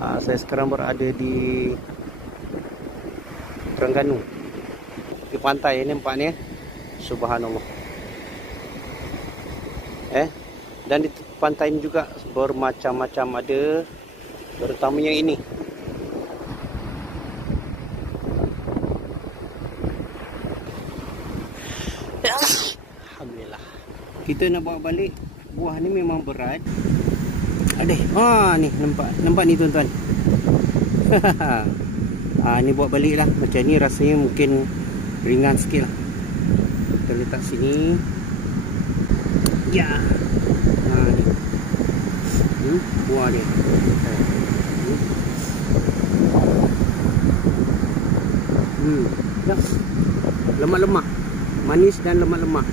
Saya sekarang berada di Terengganu, di pantai ini nampak ni. Subhanallah. Dan di pantai ini juga bermacam-macam ada, terutamanya ini. Alhamdulillah. Kita nak bawa balik buah ni memang berat. Ni nampak ni tuan-tuan. Ni bawa balik lah. Macam ni rasanya mungkin ringan sikit lah. Kita letak sini. Ya. Ni buah dia. Lemak-lemak, manis dan lemak-lemak.